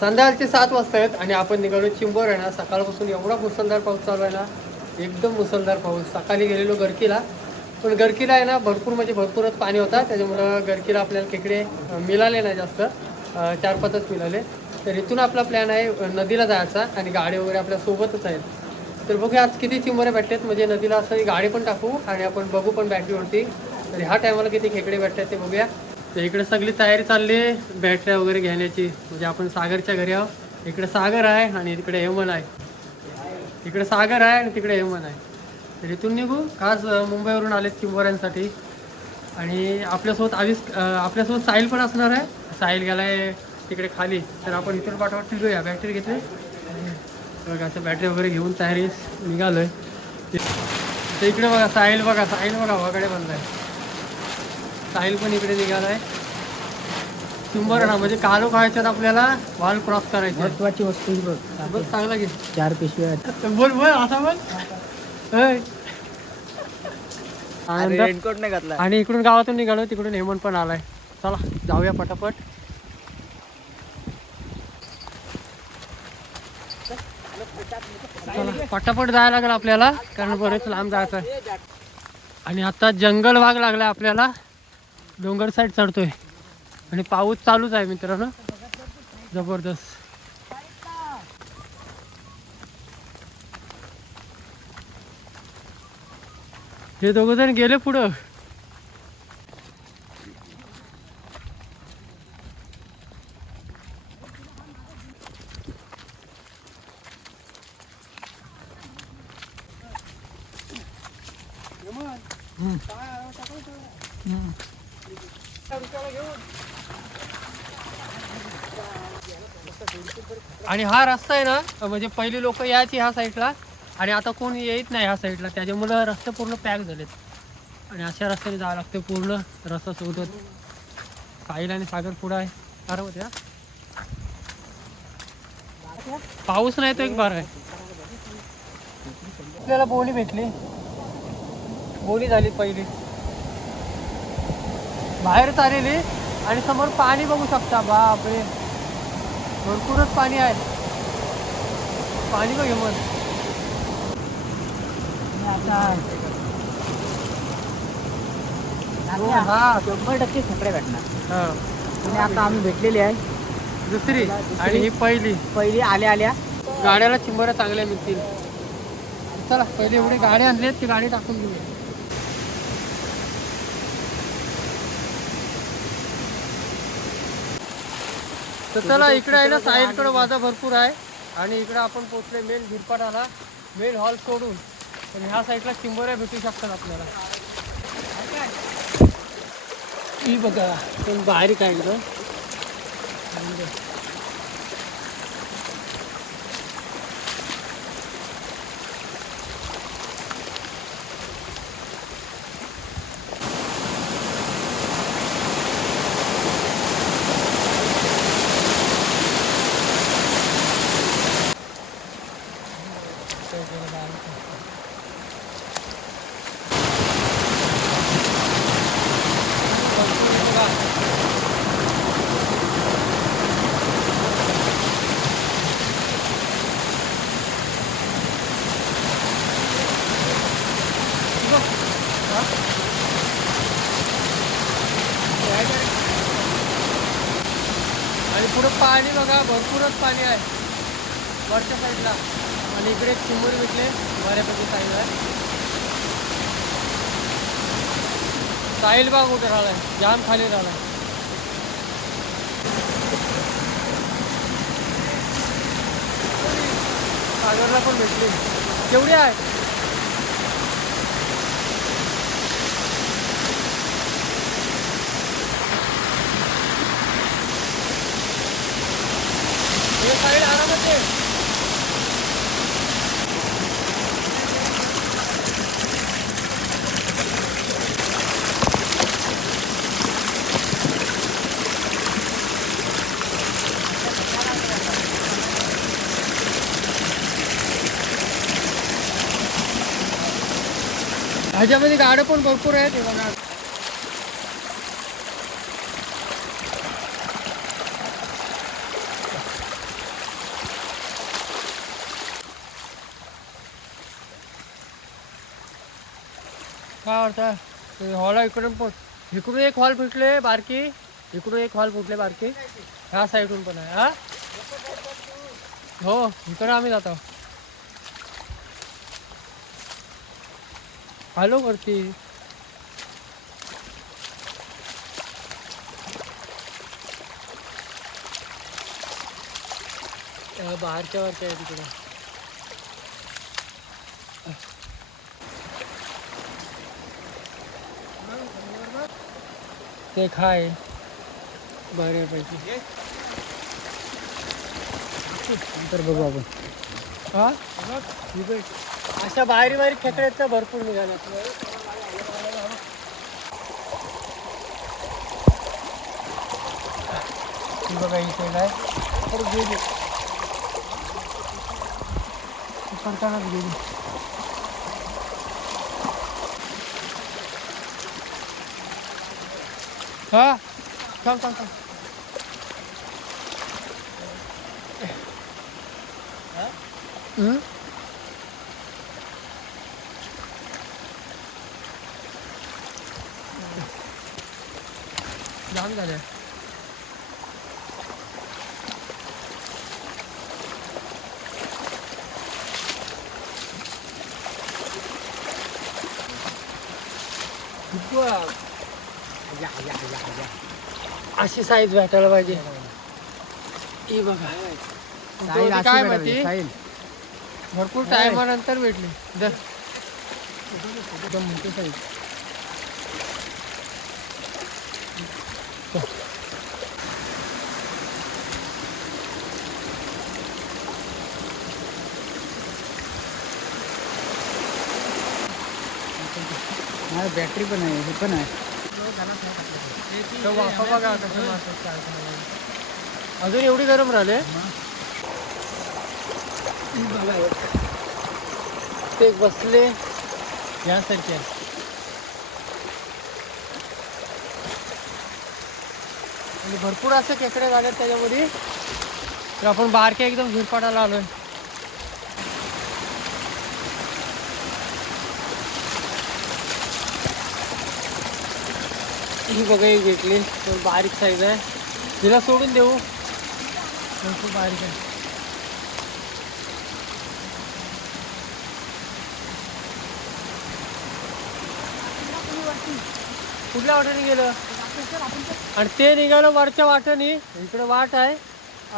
संध्याकाळचे 7 वाजता आहेत आणि आपण निघालो चिंबोर आहे ना. सकाळपासून एवढा मुसळधार पाऊस चालू आहे ना, एकदम मुसळधार पाऊस. सकाळी गेलेलो गरकीला, पण गरकीला आहे ना भरपूर म्हणजे भरपूरच पाणी होता. त्याच्यामुळं गरकीला आपल्याला खेकडे मिळाले नाही जास्त, 4-5च मिळाले. तर इथून आपला प्लॅन आहे नदीला जायचा आणि गाडी वगैरे आपल्या सोबतच आहेत. तर बघूया आज किती चिंबोऱ्या भेटतात, म्हणजे नदीला असं गाडी पण टाकू आणि आपण बघू पण बॅटरीवरती. तर ह्या टायमाला किती खेकडे भेटतात ते बघूया. तर इकडे सगळी तयारी चालली आहे बॅटऱ्या वगैरे घेण्याची, म्हणजे आपण सागरच्या घरी आहोत. इकडे सागर आहे आणि तिकडे हेमन आहे. इकडे सागर आहे आणि तिकडे हेमन आहे. तर इथून निघू. खास मुंबईवरून आलेत चिंबोऱ्यांसाठी. आणि आपल्यासोबत साहिल पण असणार आहे. साहिल गेलाय तिकडे खाली, तर आपण इथून पाठवत निघूया. बॅटरी घेतली बघा, असं बॅटरी वगैरे घेऊन तयारी निघालोय. तर इकडे बघा साहिल बघा वगैरे बनलाय. साहिल पण इकडे निघालाय. चिंबर ना, म्हणजे कालो खायच्यात आपल्याला, वॉल क्रॉस करायची. महत्वाची वस्तू ही बघ. बघ चांगला घे. 4 पिशव्या आहेत. बोल बोल असा बोल. रेनकोट नाही घातला. आणि इकडून गावातून निघालो, तिकडून हेमंत पण आलाय. चला जाऊया पटापट. चला पटापट जायला लागेल आपल्याला, कारण बरेच लांब जायचं आहे. आणि आता जंगल भाग लागलाय आपल्याला, डोंगर साईड चढतोय आणि पाऊस चालूच आहे मित्रांनो, जबरदस्त. हे दोघं जण गेले पुढं. आणि हा रस्ता आहे ना, म्हणजे पहिली लोक यायची ह्या साईडला आणि आता कोण येत नाही ह्या साईडला, त्याच्यामुळं रस्ते पूर्ण पॅक झालेत. आणि अशा रस्त्याने जावं लागते पूर्ण रस्ता शोधत. साहिल आणि सागर पुढं आहे. अरे होते पाऊस नाही तो एक बार आहे. आपल्याला बोली भेटली, बोली झाली पहिली. बाहेरच आलेली आणि समोर पाणी बघू शकता. बापरे, भरपूरच पाणी आहे. पाणी बघ मग. हा 100% खेकडे भेटणार. हां, आणि आता आम्ही भेटलेली आहे दुसरी आणि ही पहिली. आल्या गाड्याला चिंबऱ्या चांगल्या मिळतील. चला पहिले एवढी गाडी आणली ती गाडी टाकून घेऊया. तर चला इकडे आहे ना, साईडकडे वाजा भरपूर आहे आणि इकडे आपण पोचले मेन भिरपाडाला, मेन हॉल सोडून. पण ह्या साईडला चिंबोऱ्या भेटू शकतात आपल्याला. ही बघा पण बारीक आहे एकदम. आणि पुढं पाणी बघा, भरपूरच पाणी आहे वरच्या साईडला. आणि इकडे चिंबोरी भेटले बऱ्यापैकी साईड आहे. साहिल बाग कुठे राहिलाय, जाम खाली राहिलाय. सागरला पण भेटली. केवढी आहे? साईड आरामात आहे. ह्याच्यामध्ये गाड्या पण भरपूर आहेत. हे बघा काय वाटतं हॉला इकडून पण इकडून एक हॉल फुटले बारकी, इकडून एक हॉल फुटले बारकी, ह्या साईडून पण आहे. हा हो इकडं आम्ही जातो. आलो वरती. बाहेरच्या वरच्या आहे तिकडे. ते खाय बऱ्यापैकी. नंतर बघू आपण. हा अशा बाहेरी बाहेर खेकड्यात तर भरपूर निघाल्या. बघा इथे काय तर गेली पडतानाच गेली. हा थांब थांब थांब. हम्म? जाम झाले. अशी साईज भेटायला पाहिजे. ही बघा साहिल काय अशी माहिती साहिल भरपूर टायमानंतर भेटली. जर एकदम मोठी साईज. बॅटरी पण आहे, हे पण आहे. तो वाफा बघा कसं मारतात काय काय. अजून एवढी गरम राहिले. ते बसले यासारखे. आणि भरपूर असे खेकडे झाले त्याच्यामध्ये. तर आपण बारके एकदम झिरपाटाला आलोय. ही बघा ही भेटली पण बारीक साईज आहे. तिला सोडून देऊ खूप बारीक आहे. कुठल्या वाटेने गेलं आणि ते निघालं वरच्या वाटेने. इकडे वाट आहे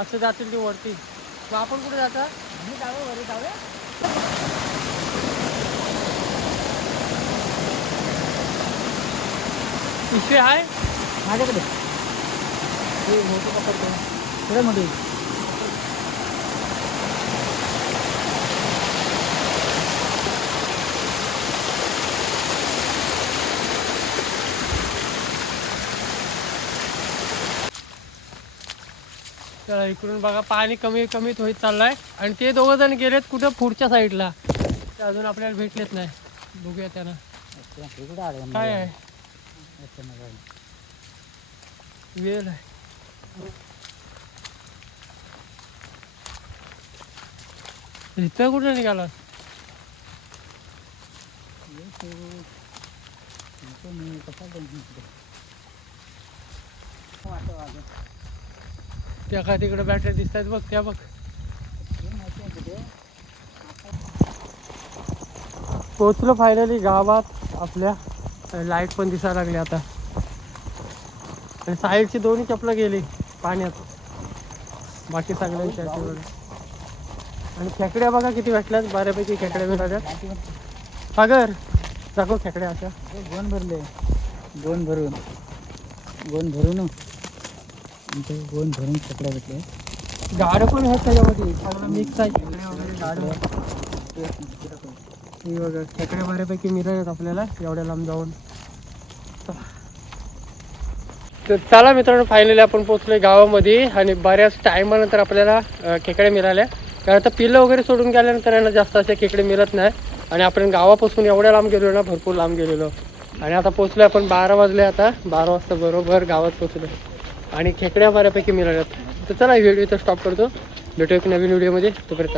असं जातील ती वरती. मग आपण कुठे जाता. वरी जाऊया. पिशवी आहे माझ्याकडे मोठं पकडतो. पुढे मोठी. चला इकडून बघा पाणी कमी कमीत होत चाललंय. आणि ते दोघं जण गेलेत कुठं पुढच्या साईडला. ते अजून आपल्याला भेटलेत नाही. बघूया त्यांना काय आहे. वेल आहे. इथं कुठं निघाला. त्या का तिकडे बॅटरी दिसतात बघ त्या बघ. पोचलो फायनली गावात आपल्या. लाईट पण दिसायला लागली आता. आणि साईडची दोन्ही चपलं गेली पाण्यात. बाकी सगळ्यांच्या आणि खेकड्या बघा किती भेटल्यात. बऱ्यापैकी खेकड्या मिळाल्यात. सागर दाखव खेकड्या अशा. गोन भरले. गोन भरून गोन भरून खेकड्या भेटले. गाडं पण आहेत त्याच्यामध्ये सगळं मिक्स आहे. खेकडे वगैरे गाडं. ही बघा खेकड्या बऱ्यापैकी मिळाल्यात आपल्याला एवढ्या लांब जाऊन. तर चला मित्रांनो फायनली आपण पोचलोय गावामध्ये. आणि बऱ्याच टायमानंतर आपल्याला खेकड्या मिळाल्या. कारण आता पिल्लं वगैरे सोडून गेल्यानंतर यांना जास्त असे खेकडे मिळत नाही. आणि आपण गावापासून एवढ्या लांब गेलो ना भरपूर लांब गेलेलो. आणि आता पोचलो आपण 12 वाजले. आता 12 वाजता बरोबर गावात पोचलो. आणि खेकड्या बऱ्यापैकी मिळाल्यात. तर चला व्हिडिओ इथं स्टॉप करतो. भेटू एक नवीन व्हिडिओमध्ये. तोपर्यंत